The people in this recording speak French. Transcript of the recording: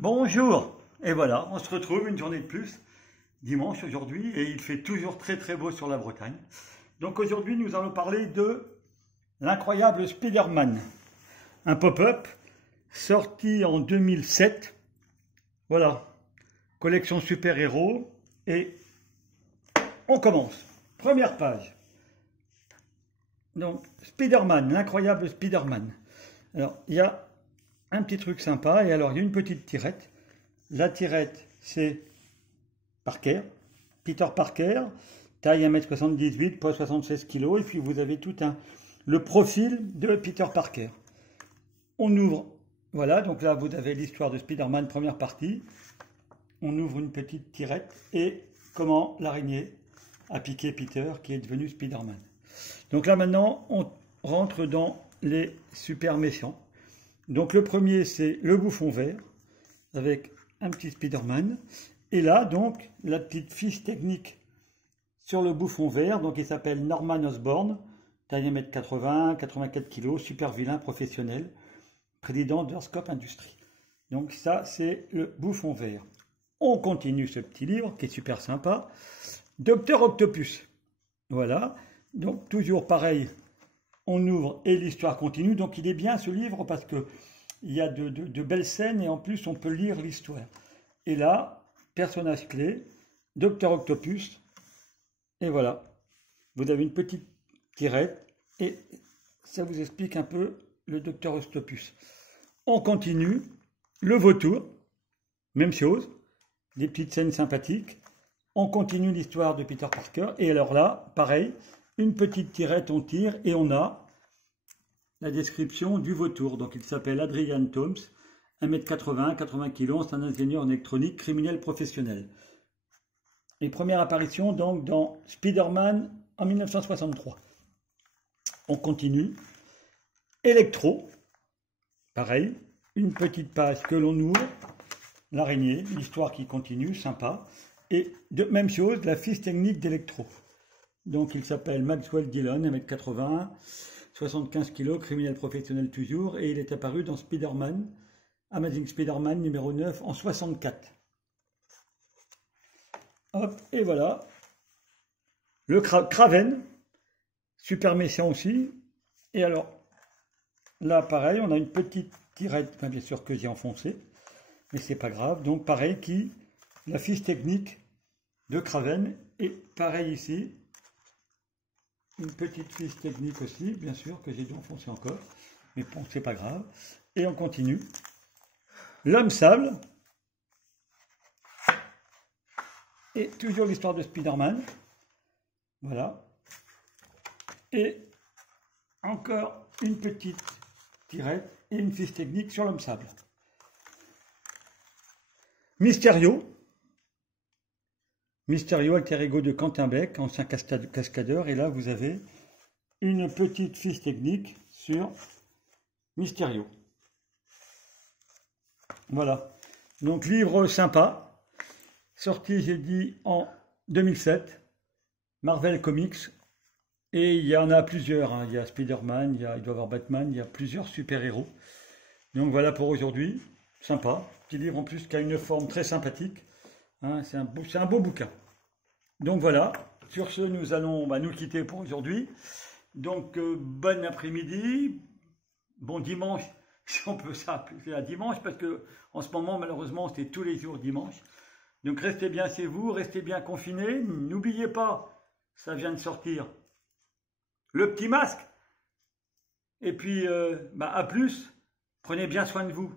Bonjour, et voilà, on se retrouve une journée de plus, dimanche aujourd'hui, et il fait toujours très très beau sur la Bretagne. Donc aujourd'hui nous allons parler de l'incroyable Spider-Man, un pop-up sorti en 2007, voilà, collection super-héros, et on commence. Première page. Donc Spider-Man, l'incroyable Spider-Man. Alors il y a un petit truc sympa, et alors il y a une petite tirette. La tirette, c'est Parker, Peter Parker, taille 1,78 m, poids 76 kg, et puis vous avez le profil de Peter Parker. On ouvre, voilà, donc là vous avez l'histoire de Spider-Man, première partie. On ouvre une petite tirette, et comment l'araignée a piqué Peter, qui est devenu Spider-Man. Donc là maintenant, on rentre dans les super méchants. Donc le premier, c'est le bouffon vert, avec un petit Spider-Man. Et là, donc, la petite fiche technique sur le bouffon vert. Donc il s'appelle Norman Osborn, taille 1,80 m, 84 kg, super vilain professionnel, président d'Earthscope Industries. Donc ça, c'est le bouffon vert. On continue ce petit livre, qui est super sympa. Docteur Octopus. Voilà. Donc toujours pareil. On ouvre et l'histoire continue. Donc il est bien ce livre parce que il y a de belles scènes et en plus on peut lire l'histoire. Et là, personnage clé, Docteur Octopus. Et voilà, vous avez une petite tirette et ça vous explique un peu le Docteur Octopus. On continue, le vautour, même chose, des petites scènes sympathiques. On continue l'histoire de Peter Parker. Et alors là, pareil, une petite tirette, on tire et on a la description du vautour. Donc il s'appelle Adrian Thoms, 1,80 m, 80 kg, c'est un ingénieur en électronique, criminel professionnel. Et première apparition donc dans Spider-Man en 1963. On continue. Electro, pareil, une petite page que l'on ouvre, l'araignée, l'histoire qui continue, sympa. Et même chose, la fiche technique d'Electro. Donc il s'appelle Maxwell Dillon, 1,80 m, 75 kg, criminel professionnel toujours, et il est apparu dans Spider-Man, Amazing Spider-Man numéro 9 en 64. Hop, et voilà. Le Kraven, super méchant aussi. Et alors, là pareil, on a une petite tirette, enfin, bien sûr que j'ai enfoncé, mais c'est pas grave. Donc pareil, la fiche technique de Kraven, et pareil ici. Une petite fiche technique aussi, bien sûr, que j'ai dû enfoncer encore. Mais bon, c'est pas grave. Et on continue. L'homme sable. Et toujours l'histoire de Spider-Man. Voilà. Et encore une petite tirette et une fiche technique sur l'homme sable. Mysterio. Mysterio, alter ego de Quentin Beck, ancien cascadeur. Et là, vous avez une petite fiche technique sur Mysterio. Voilà. Donc, livre sympa. Sorti, j'ai dit, en 2007. Marvel Comics. Et il y en a plusieurs. Hein. Il y a Spider-Man, il doit y avoir Batman, il y a plusieurs super-héros. Donc, voilà pour aujourd'hui. Sympa. Petit livre en plus qui a une forme très sympathique. Hein, c'est un beau bouquin. Donc voilà, sur ce, nous allons nous quitter pour aujourd'hui. Donc, bon après-midi, bon dimanche, si on peut s'appeler à dimanche, parce que en ce moment, malheureusement, c'est tous les jours dimanche. Donc, restez bien chez vous, restez bien confinés. N'oubliez pas, ça vient de sortir, le petit masque. Et puis, à plus, prenez bien soin de vous.